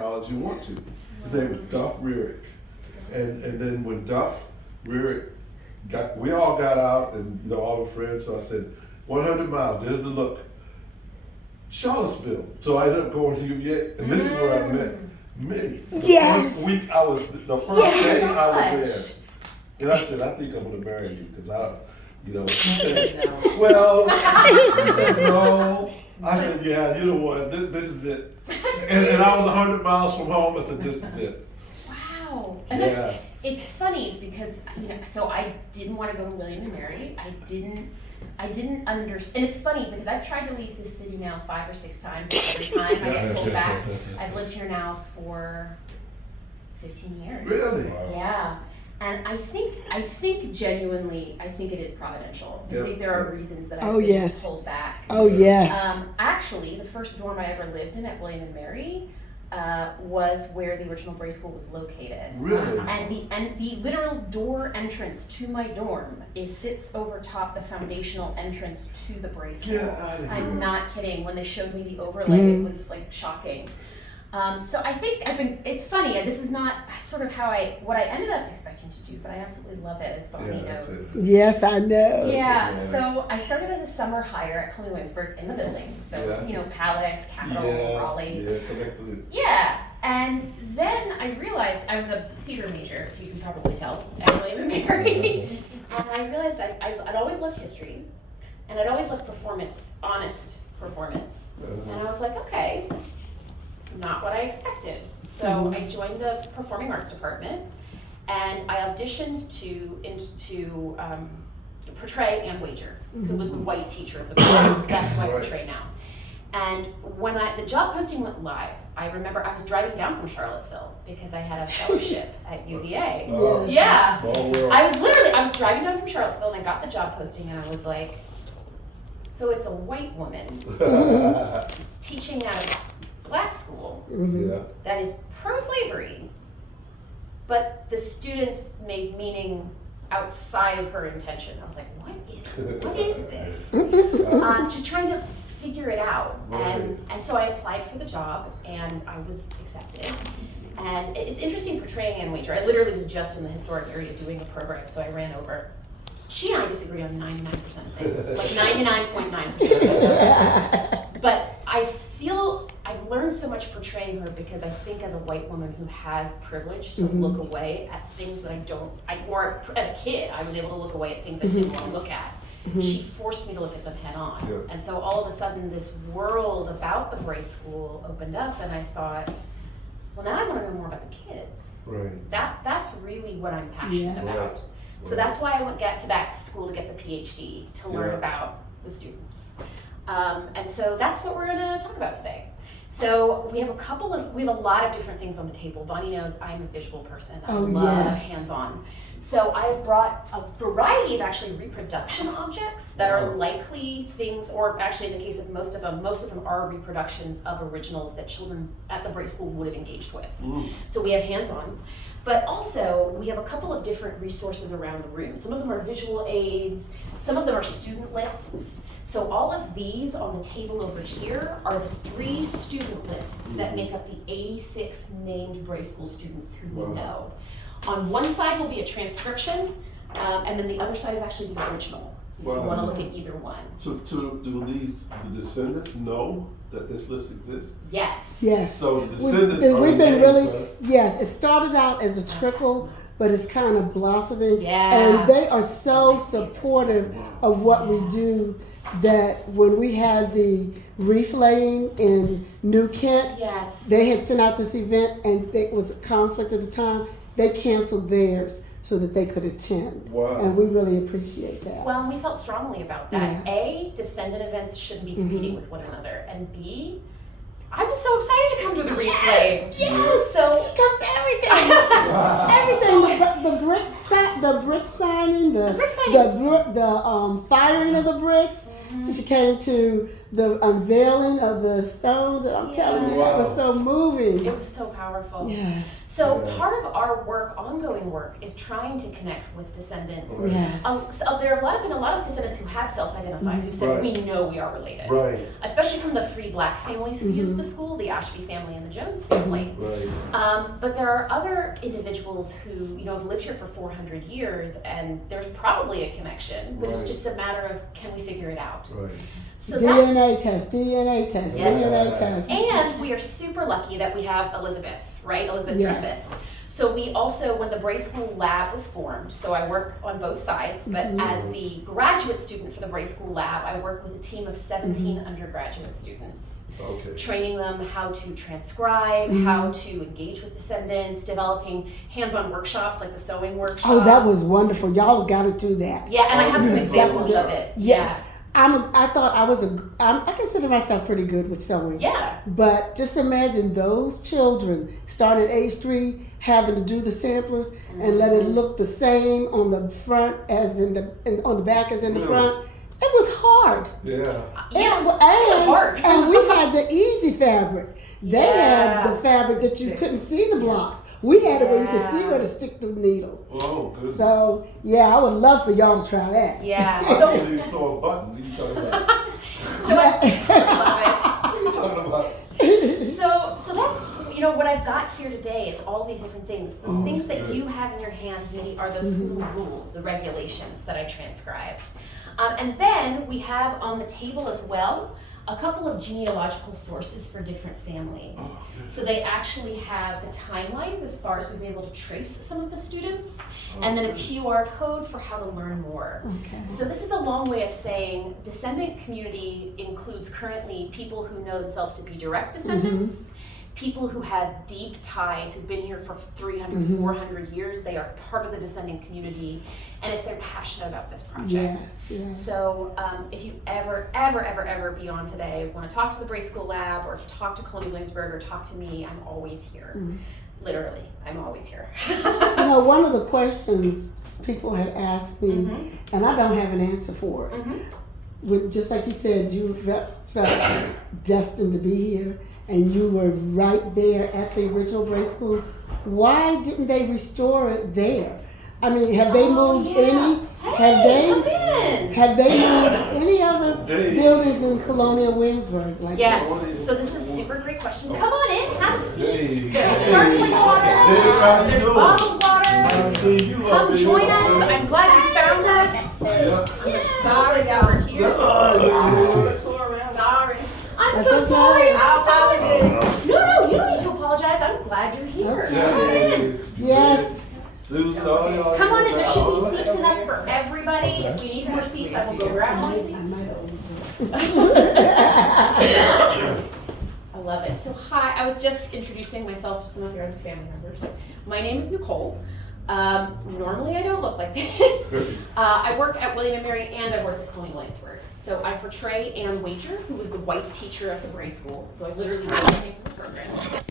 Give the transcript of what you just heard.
college you want to. His name was Duff Rearick. And then when Duff Rearick we all got out and all the friends, so I said, 100 miles, there's the look. Charlottesville. So I ended up going to UVA, and this is where I met Mitte. Yes. The first day I was there. And I said, I think I'm gonna marry you, because she said, well, she said no. I said, yeah, you're the one, this is it. And I was 100 miles from home, I said, this is it. Wow. Yeah. It's funny because, so I didn't want to go to William and Mary. I didn't understand. And it's funny because I've tried to leave this city now 5 or 6 times. Every time I get pulled back. I've lived here now for 15 years. Really? Yeah. And I think genuinely, I think it is providential. I think there are reasons that I've been pulled back. Oh, yes. Actually, the first dorm I ever lived in at William and Mary was where the original Bray School was located. Really? And the literal door entrance to my dorm sits over top the foundational entrance to the Bray School. Get out of here. I'm not kidding. When they showed me the overlay, it was like shocking. So I think it's funny, and this is not sort of what I ended up expecting to do, but I absolutely love it, as Bonnie knows. Yes, I know. Yeah, so I started as a summer hire at Columbia Williamsburg in the buildings. So, Palace, Capitol, Raleigh. Yeah, collectively. Yeah, and then I realized I was a theater major, you can probably tell, at William and Mary. And I realized I'd always loved history, and I'd always loved performance, honest performance. And I was like, okay, not what I expected. So I joined the performing arts department, and I auditioned to portray Ann Wager, who was the white teacher of the program. So that's who I portray now. And when the job posting went live, I remember I was driving down from Charlottesville because I had a fellowship at UVA. Yeah. I was driving down from Charlottesville, and I got the job posting, and I was like, so it's a white woman teaching at a black school that is pro-slavery, but the students made meaning outside of her intention. I was like, what is this? Just trying to figure it out. And so I applied for the job, and I was accepted. And it's interesting portraying Ann Wager. I literally was just in the historic area doing a program, so I ran over. She and I disagree on 99% of things, like 99.9% of things. But I feel I've learned so much portraying her because I think as a white woman who has privilege to look away at things that or as a kid, I was able to look away at things I didn't want to look at. She forced me to look at them head on. Yeah. And so all of a sudden this world about the Bray School opened up, and I thought, well, now I want to know more about the kids. Right. That's really what I'm passionate about. Right. So that's why I went back to school to get the PhD, to learn about the students. And so that's what we're gonna talk about today. So we have a lot of different things on the table. Bonnie knows I'm a visual person. I love hands-on. So I've brought a variety of actually reproduction objects that are likely things, or actually in the case of most of them are reproductions of originals that children at the Bray School would have engaged with. So we have hands-on. But also, we have a couple of different resources around the room. Some of them are visual aids, some of them are student lists. So all of these on the table over here are the 3 student lists that make up the 86 named Bray School students who we know. On one side will be a transcription, and then the other side is actually the original, if you want to look at either one. So do the descendants know that this list exists? Yes. Yes. So the descendants we've been really, yes, it started out as a trickle, but it's kind of blossoming. Yeah. And they are so supportive of what we do that when we had the reef laying in New Kent, they had sent out this event, and there was a conflict at the time. They canceled theirs so that they could attend. Wow. And we really appreciate that. Well, we felt strongly about that. A, descendant events shouldn't be competing with one another. And B, I was so excited to come to the replay. Yes. So she comes to everything. Everything. The brick signing, the firing of the bricks. So she came to the unveiling of the stones, and I'm telling you, that was so moving. It was so powerful. Yeah. So part of our work, ongoing work, is trying to connect with descendants. Yes. So there have been a lot of descendants who have self-identified, who've said, we know we are related. Right. Especially from the three black families who use the school, the Ashby family and the Jones family. Right. But there are other individuals who, have lived here for 400 years, and there's probably a connection, but it's just a matter of, can we figure it out? Right. So DNA test. And we are super lucky that we have Elizabeth, right? Elizabeth Trappist. So we also, when the Bray School Lab was formed, so I work on both sides, but as the graduate student for the Bray School Lab, I work with a team of 17 undergraduate students. Okay. Training them how to transcribe, how to engage with descendants, developing hands-on workshops like the sewing workshop. Oh, that was wonderful. Y'all got to do that. Yeah, and I have some examples of it. Yeah. I consider myself pretty good with sewing. Yeah. But just imagine those children starting at age 3 having to do the samplers and let it look the same on the front as on the back as in the front. It was hard. Yeah. It was hard. And we had the easy fabric. They had the fabric that you couldn't see the blocks. We had it where you could see where to stick the needle. Oh, goodness. So, I would love for y'all to try that. Yeah. I can't even sew a button. What are you talking about? What are you talking about? So that's, what I've got here today is all these different things. The things that you have in your hand really are the school rules, the regulations that I transcribed. And then we have on the table as well a couple of genealogical sources for different families. So they actually have the timelines as far as we've been able to trace some of the students, and then a QR code for how to learn more. Okay. So this is a long way of saying descendant community includes currently people who know themselves to be direct descendants, people who have deep ties, who've been here for 300, 400 years, they are part of the descendant community, and if they're passionate about this project. So if you ever beyond today want to talk to the Bray School Lab, or talk to Colonial Williamsburg, or talk to me, I'm always here. Literally, I'm always here. One of the questions people had asked me, and I don't have an answer for it. Just like you said, you felt destined to be here, and you were right there at the original Bray School. Why didn't they restore it there? I mean, have they moved any? Have they moved any other buildings in Colonial Williamsburg? Yes. So this is a super great question. Come on in, have a seat. There's sparkling water. There's bottled water. Come join us. I'm glad you found us. Sorry, y'all. Sorry. I'm so sorry. I apologize. No, you don't need to apologize. I'm glad you're here. Come on in. Yes. Susan, all y'all. Come on in. There should be seats enough for everybody. If you need more seats, I will go grab more seats. I love it. So hi, I was just introducing myself to some of your other family members. My name is Nicole. Normally I don't look like this. I work at William & Mary and I work at Colonial Williamsburg. So I portray Ann Wager, who was the white teacher at the Bray School. So I literally came from this program.